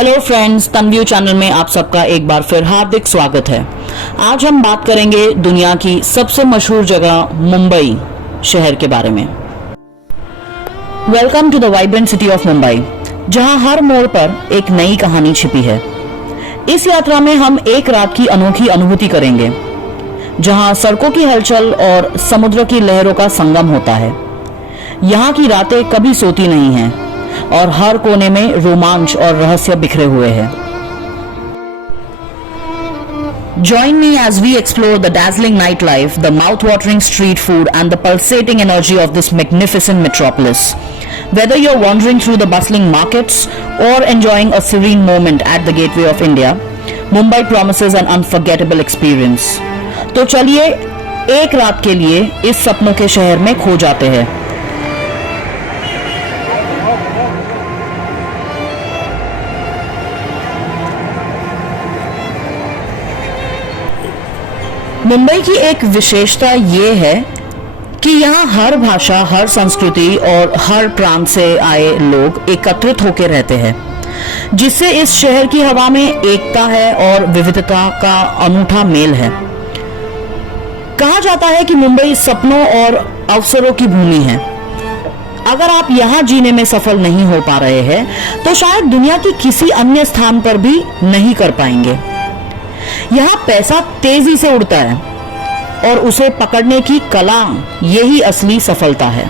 Hello friends, तनव्यू channel में आप सबका एक बार फिर हार्दिक स्वागत है। आज हम बात करेंगे दुनिया की सबसे मशहूर जगह मुंबई शहर के बारे में। Welcome to the vibrant city of Mumbai, जहां हर मोड़ पर एक नई कहानी छिपी है। इस यात्रा में हम एक रात की अनोखी अनुभूति करेंगे, जहां सड़कों की हलचल और समुद्र की लहरों का संगम होता है। यहाँ की रातें कभी सोती नहीं हैं और हर कोने में रोमांच और रहस्य बिखरे हुए हैं। Join me as we explore the dazzling nightlife, the mouth-watering street food, and the pulsating energy of this magnificent metropolis. Whether you're wandering through the bustling markets or enjoying a serene moment at the Gateway of India, Mumbai promises an unforgettable experience. तो चलिए एक रात के लिए इस सपनों के शहर में खो जाते हैं। मुंबई की एक विशेषता ये है कि यहाँ हर भाषा, हर संस्कृति और हर प्रांत से आए लोग एकत्रित होकर रहते हैं, जिससे इस शहर की हवा में एकता है और विविधता का अनूठा मेल है। कहा जाता है कि मुंबई सपनों और अवसरों की भूमि है। अगर आप यहाँ जीने में सफल नहीं हो पा रहे हैं, तो शायद दुनिया की किसी अन्य स्थान पर भी नहीं कर पाएंगे। यहाँ पैसा तेजी से उड़ता है और उसे पकड़ने की कला, यही असली सफलता है।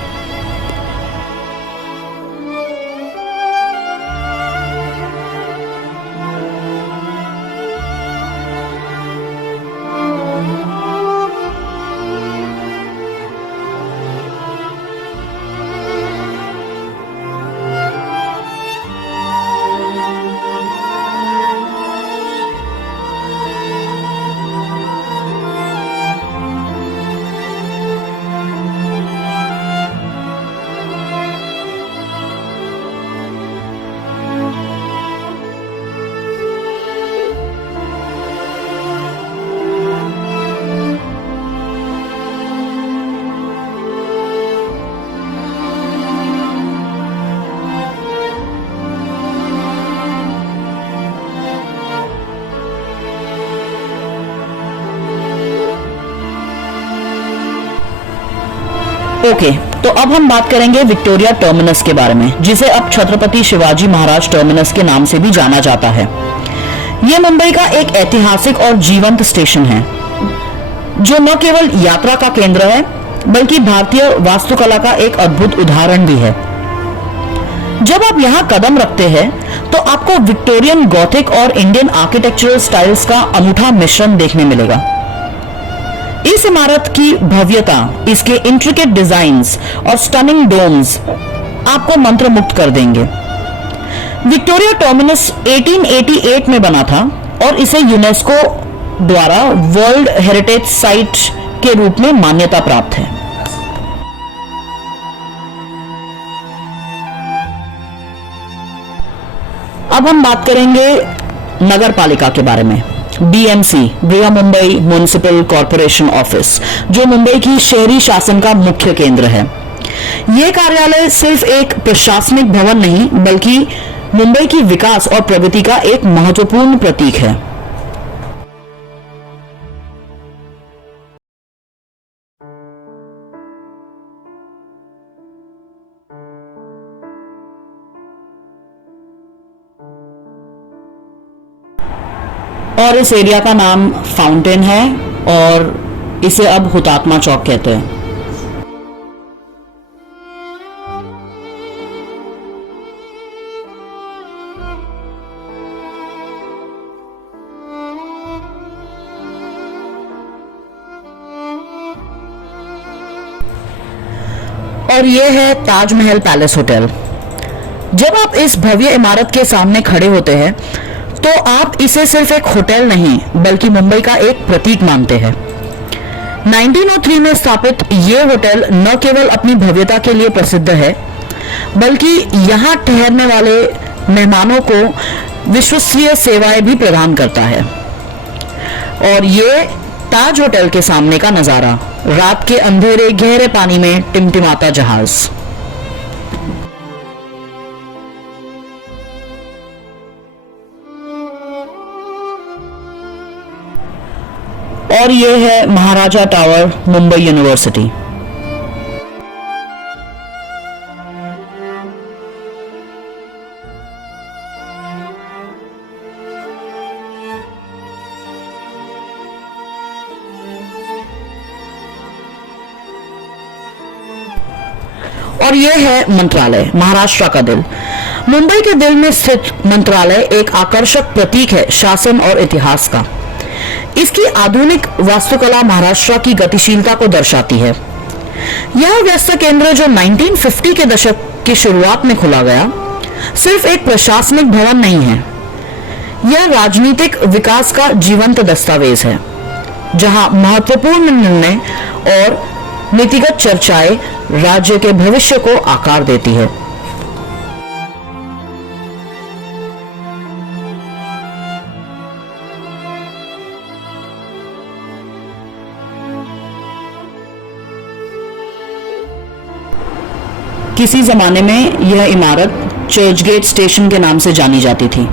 ओके, तो अब हम बात करेंगे विक्टोरिया टर्मिनस के बारे में, जिसे अब छत्रपति शिवाजी महाराज टर्मिनस के नाम से भी जाना जाता है। यह मुंबई का एक ऐतिहासिक और जीवंत स्टेशन है, जो न केवल यात्रा का केंद्र है, बल्कि भारतीय वास्तुकला का एक अद्भुत उदाहरण भी है। जब आप यहाँ कदम रखते हैं, तो आपको विक्टोरियन, गॉथिक और इंडियन आर्किटेक्चरल स्टाइल्स का अनूठा मिश्रण देखने मिलेगा। इस इमारत की भव्यता, इसके इंट्रिकेट डिजाइन्स और स्टनिंग डोम्स आपको मंत्रमुग्ध कर देंगे। विक्टोरिया टर्मिनस 1888 में बना था और इसे यूनेस्को द्वारा वर्ल्ड हेरिटेज साइट के रूप में मान्यता प्राप्त है। अब हम बात करेंगे नगर पालिका के बारे में। BMC, Brihan Mumbai municipal corporation office, जो मुंबई की शहरी शासन का मुख्य केंद्र है। यह कार्यालय सिर्फ एक प्रशासनिक भवन नहीं, बल्कि मुंबई की विकास और प्रगति का एक महत्वपूर्ण प्रतीक है। और इस एरिया का नाम फाउंटेन है और इसे अब हुतात्मा चौक कहते हैं। और यह है ताजमहल पैलेस होटल। जब आप इस भव्य इमारत के सामने खड़े होते हैं, तो आप इसे सिर्फ एक होटल नहीं, बल्कि मुंबई का एक प्रतीक मानते हैं। 1903 में स्थापित ये होटल न केवल अपनी भव्यता के लिए प्रसिद्ध है, बल्कि यहाँ ठहरने वाले मेहमानों को विश्वसनीय सेवाएं भी प्रदान करता है। और ये ताज होटल के सामने का नजारा, रात के अंधेरे गहरे पानी में टिमटिमाता जहाज। और ये है महाराजा टावर, मुंबई यूनिवर्सिटी। और यह है मंत्रालय, महाराष्ट्र का दिल। मुंबई के दिल में स्थित मंत्रालय एक आकर्षक प्रतीक है शासन और इतिहास का। इसकी आधुनिक वास्तुकला महाराष्ट्र की गतिशीलता को दर्शाती है। यह व्यस्त केंद्र जो 1950 के दशक की शुरुआत में खुला गया, सिर्फ एक प्रशासनिक भवन नहीं है, यह राजनीतिक विकास का जीवंत दस्तावेज है, जहां महत्वपूर्ण निर्णय और नीतिगत चर्चाएं राज्य के भविष्य को आकार देती है। किसी जमाने में यह इमारत चर्चगेट स्टेशन के नाम से जानी जाती थी।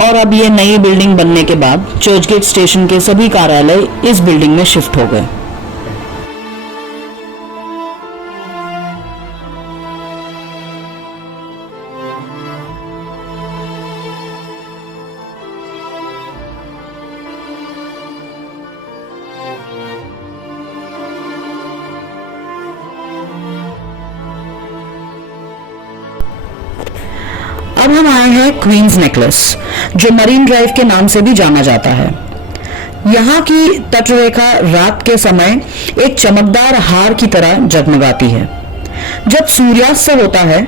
और अब ये नई बिल्डिंग बनने के बाद चर्चगेट स्टेशन के सभी कार्यालय इस बिल्डिंग में शिफ्ट हो गए। अब हम आए हैं क्वींस नेकलेस, जो मरीन ड्राइव के नाम से भी जाना जाता है। यहाँ की तटरेखा रात के समय एक चमकदार हार की तरह जगमगाती है। जब सूर्यास्त होता है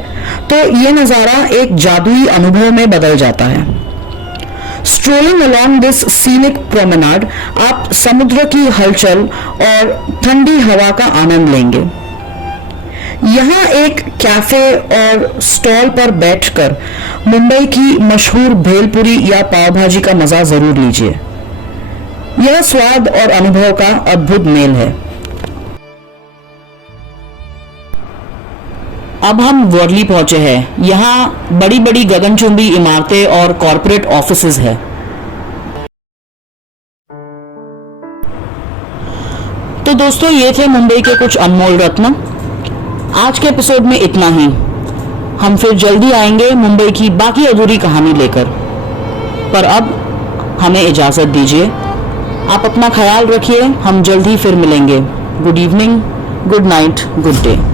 तो यह नजारा एक जादुई अनुभव में बदल जाता है। Strolling along this scenic promenade, आप समुद्र की हलचल और ठंडी हवा का आनंद लेंगे। यहाँ एक कैफे और स्टॉल पर बैठकर मुंबई की मशहूर भेलपुरी या पाव भाजी का मजा जरूर लीजिए। यह स्वाद और अनुभव का अद्भुत मेल है। अब हम वर्ली पहुंचे हैं। यहाँ बड़ी बड़ी गगनचुंबी इमारतें और कॉरपोरेट ऑफिसेज है। तो दोस्तों, ये थे मुंबई के कुछ अनमोल रत्न। आज के एपिसोड में इतना ही। हम फिर जल्दी आएंगे मुंबई की बाकी अधूरी कहानी लेकर। पर अब हमें इजाजत दीजिए। आप अपना ख्याल रखिए। हम जल्द ही फिर मिलेंगे। Good evening, good night, good day.